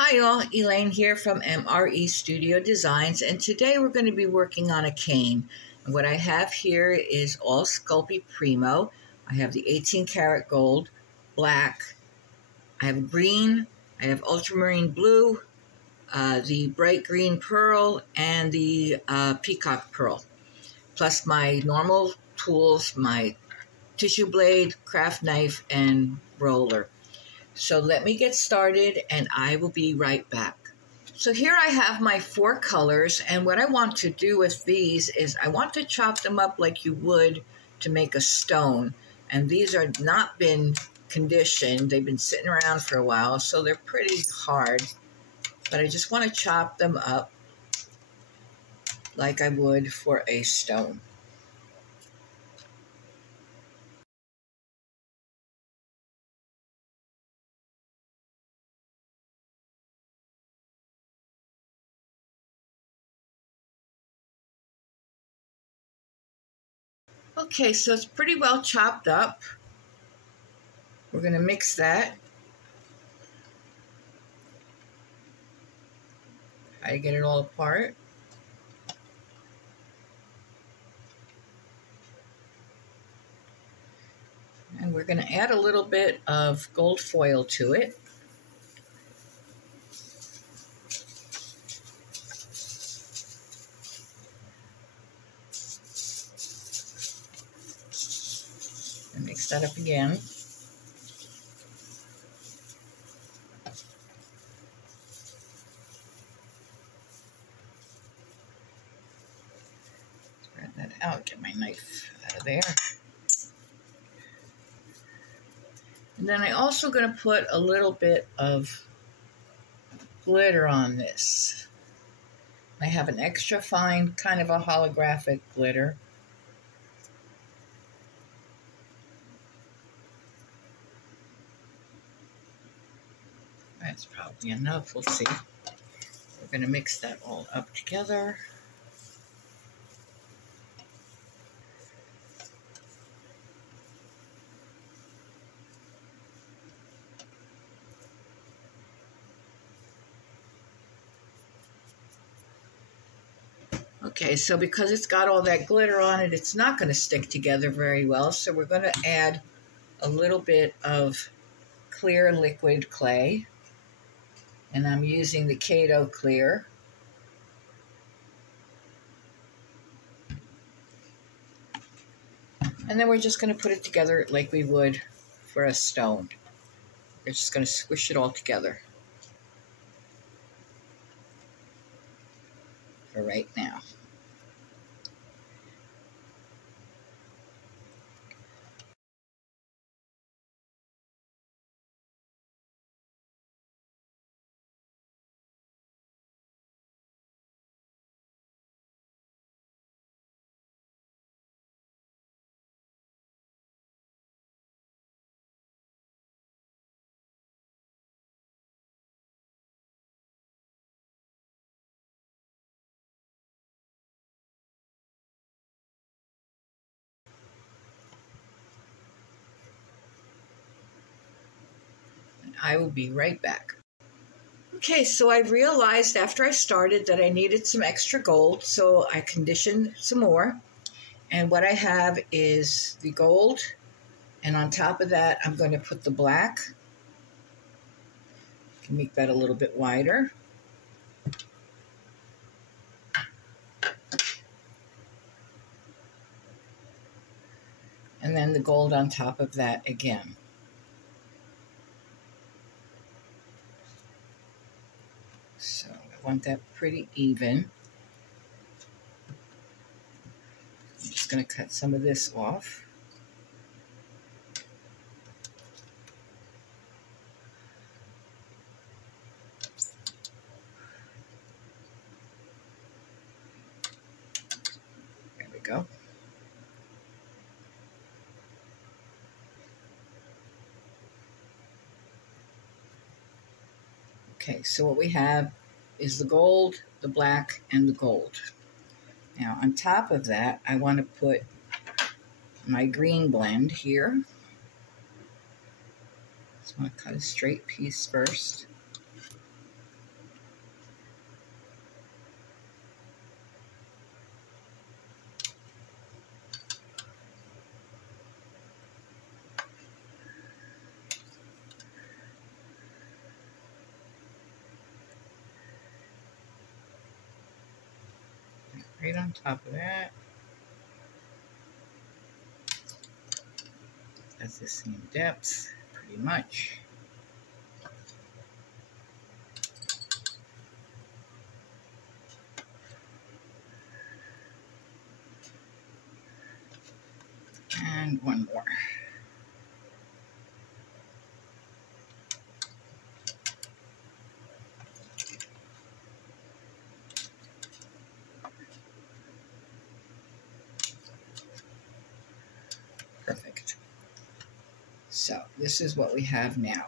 Hi all, Elaine here from MRE Studio Designs, and today we're going to be working on a cane. And what I have here is all Sculpey Primo. I have the 18 karat gold, black, I have green, I have ultramarine blue, the bright green pearl, and the peacock pearl. Plus my normal tools, my tissue blade, craft knife, and roller. So let me get started and I will be right back. So here I have my 4 colors, and what I want to do with these is I want to chop them up like you would to make a stone. And these are not been conditioned. They've been sitting around for a while, so they're pretty hard. But I just want to chop them up like I would for a stone. Okay, so it's pretty well chopped up. We're going to mix that. Try to get it all apart. And we're going to add a little bit of gold foil to it. And mix that up again. Spread that out, get my knife out of there. And then I'm also going to put a little bit of glitter on this. I have an extra fine, kind of a holographic glitter. That's probably enough, we'll see. We're going to mix that all up together. Okay, so because it's got all that glitter on it, it's not going to stick together very well. So we're going to add a little bit of clear liquid clay. And I'm using the Kato Clear. And then we're just going to put it together like we would for a stone. We're just going to squish it all together for right now. I will be right back. Okay, so I realized after I started that I needed some extra gold, so I conditioned some more. And what I have is the gold, and on top of that, I'm going to put the black. Can make that a little bit wider. And then the gold on top of that again. So I want that pretty even. I'm just going to cut some of this off. There we go. Okay, so what we have is the gold, the black, and the gold. Now, on top of that, I want to put my green blend here. Just want to cut a straight piece first. right on top of that. That's the same depth, pretty much. And one more. Perfect. So this is what we have now.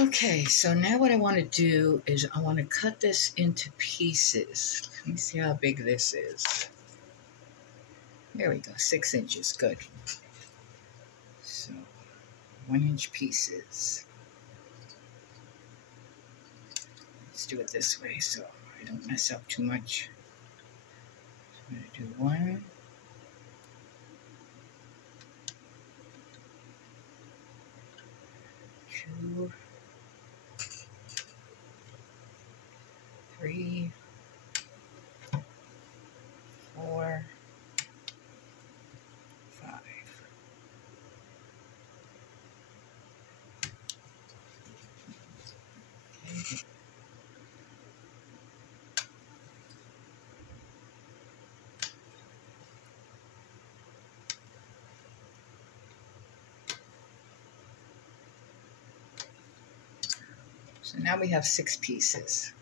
Okay, so now what I want to do is I want to cut this into pieces. Let me see how big this is. There we go, 6 inches, good. So 1-inch pieces. Let's do it this way so I don't mess up too much. So I'm going to do 1, 2, 3, 4, 5. Okay. So now we have 6 pieces.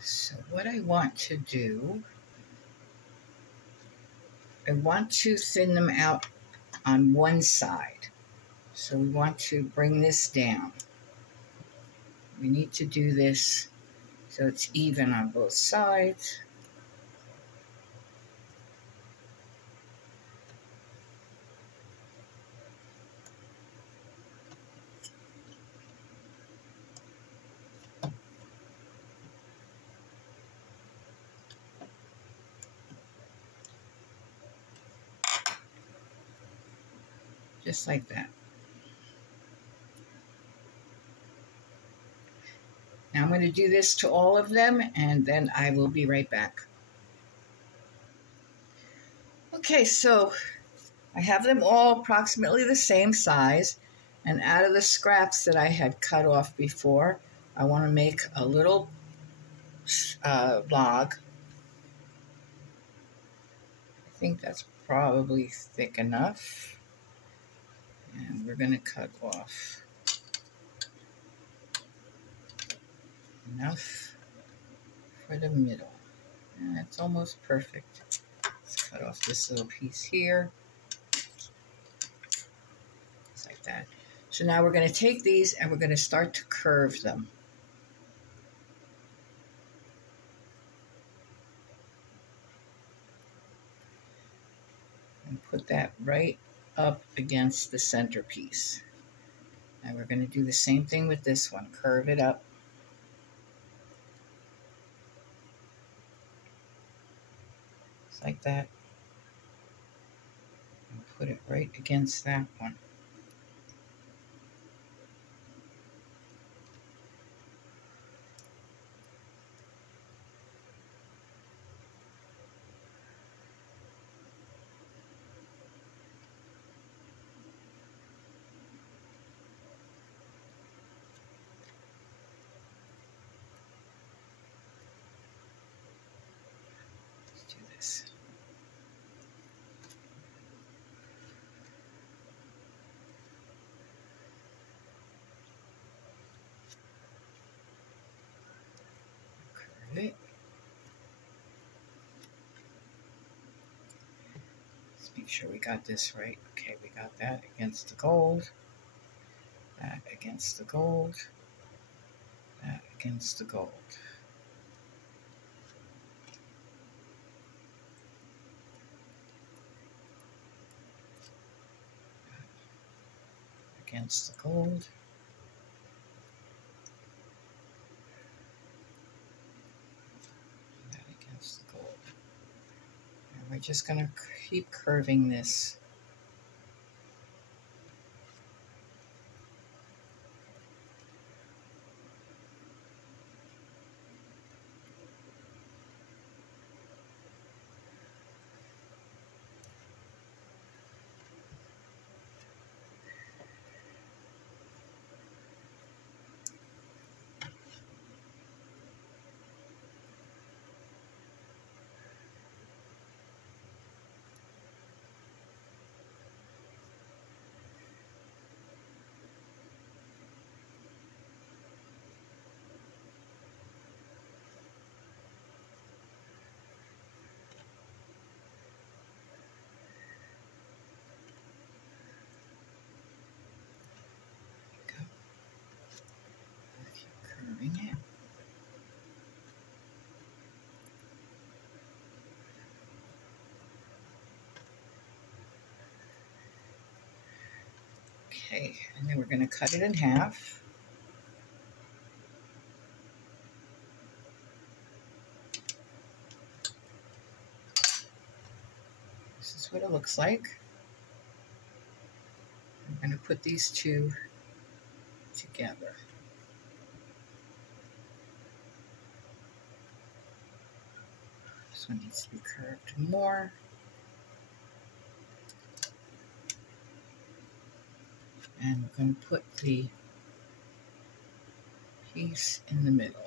So what I want to do, I want to thin them out on one side. So we want to bring this down. We need to do this so it's even on both sides. Just like that. Now I'm going to do this to all of them and then I will be right back. Okay, so I have them all approximately the same size, and out of the scraps that I had cut off before, I want to make a little log. I think that's probably thick enough. And we're going to cut off enough for the middle. And it's almost perfect. Let's cut off this little piece here. Just like that. So now we're going to take these and we're going to start to curve them. And put that right up against the centerpiece. And we're going to do the same thing with this one. Curve it up. Just like that. And put it right against that one. Let's do this. Curve it. Let's make sure we got this right. Okay, we got that against the gold. That against the gold. That against the gold. Against the gold. That against the gold. And we're just going to keep curving this Okay, and then we're going to cut it in half. This is what it looks like. I'm going to put these two together. This one needs to be curved more. And we're going to put the piece in the middle.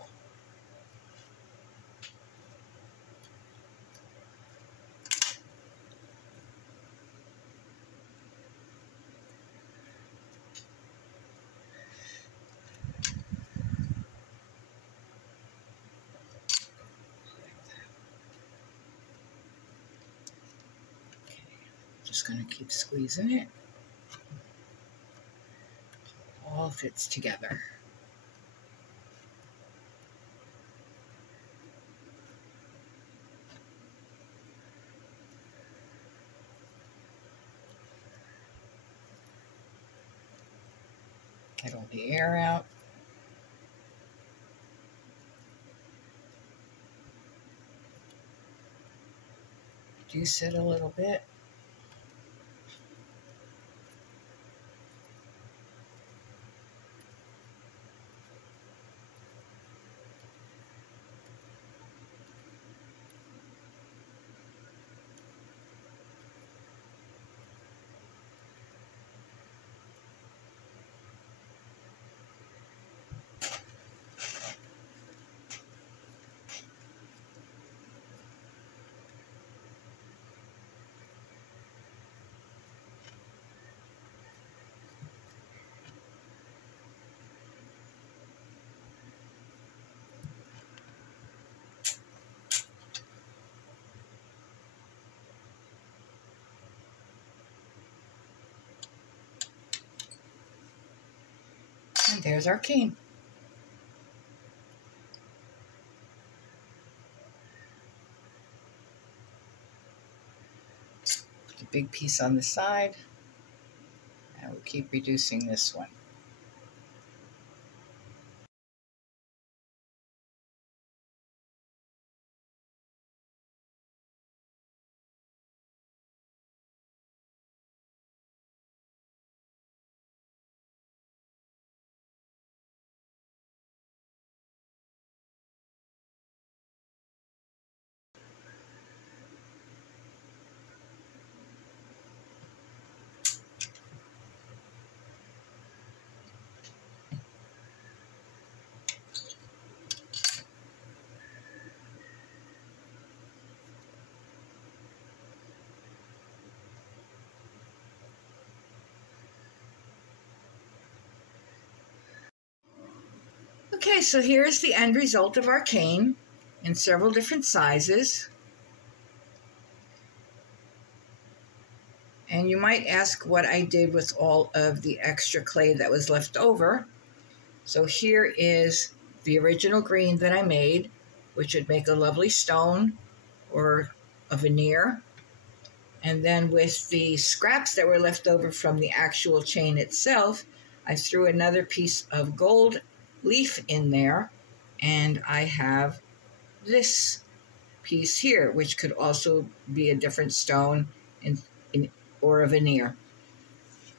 Just going to keep squeezing it. All fits together. Get all the air out. Reduce it a little bit. And there's our cane. Put the big piece on the side, and we'll keep reducing this one. Okay, so here's the end result of our cane in several different sizes. And you might ask what I did with all of the extra clay that was left over. So here is the original green that I made, which would make a lovely stone or a veneer. And then with the scraps that were left over from the actual chain itself, I threw another piece of gold leaf in there, and I have this piece here, which could also be a different stone or a veneer.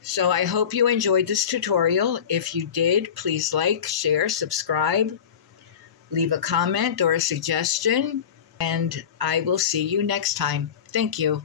So I hope you enjoyed this tutorial. If you did, please like, share, subscribe, leave a comment or a suggestion, and I will see you next time. Thank you.